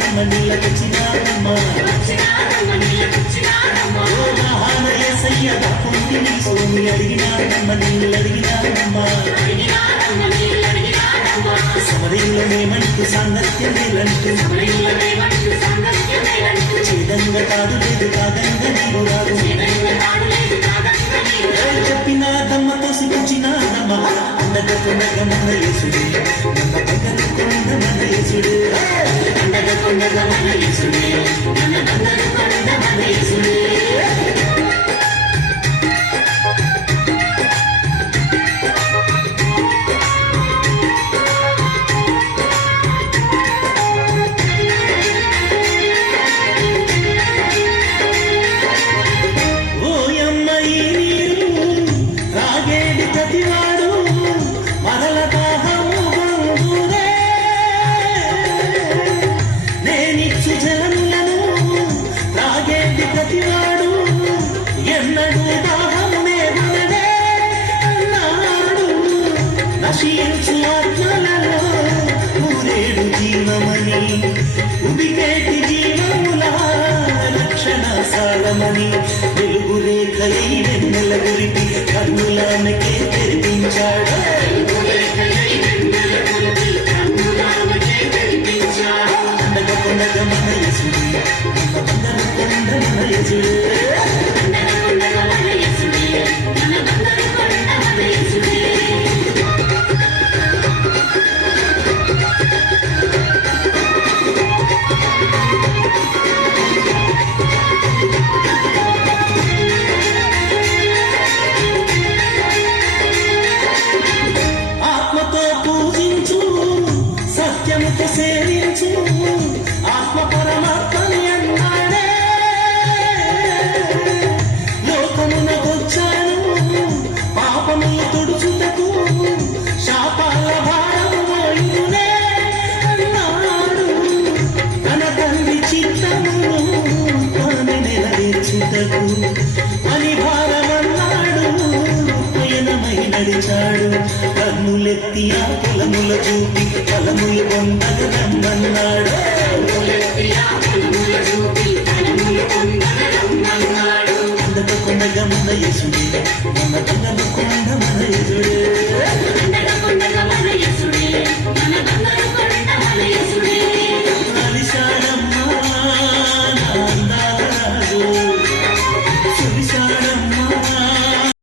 నీళ్ళకొచ్చినారమ్మ ఓ మహాన యేసయ్య దాపుంటిని స్వామి అడిగినారమ్మ నీళ్ళడిగినారమ్మ సమరీలమేమంటూ సాంగత్యమేలంటూ చేదంగా కాదు లేదు కాదంగా నీరు రాదు చెప్పినా దమ్మతో సిగ్గుచినాదమ్మ అండగా కొండగా మన యేసుడే నన్న బంగారు కొండ మన యేసుడే అండగా కొండగా మన యేసుడే నన్న బంగారు కొండ మన యేసుడే జీవమని ఉబికేటి జీవముల రక్షణ సారమని వెలుగు రేఖలై వెన్నెల గురిపి కన్నులానకే తెరిపించాడు అండగ కొండగ మన యేసుడే బంగారు కొండ మన యేసుడే సేవించు ఆత్మ పరమాత్మని అన్నాడే లోకమున వచ్చాను పాపములు తుడుచుటకు శాపాల భారము మోయునే అన్నాడు తన తండ్రి చిత్తమును తాను నెరవేర్చుటకు అని భారమన్నాడు పయనమై నడిచాడు కన్నులెత్తి ఆ పొలముల చూపి ఫలములు పొందగలమన్నాడు అందక కొండగా మన యేసుడే మన బంగారు కొండ మన యేసుడే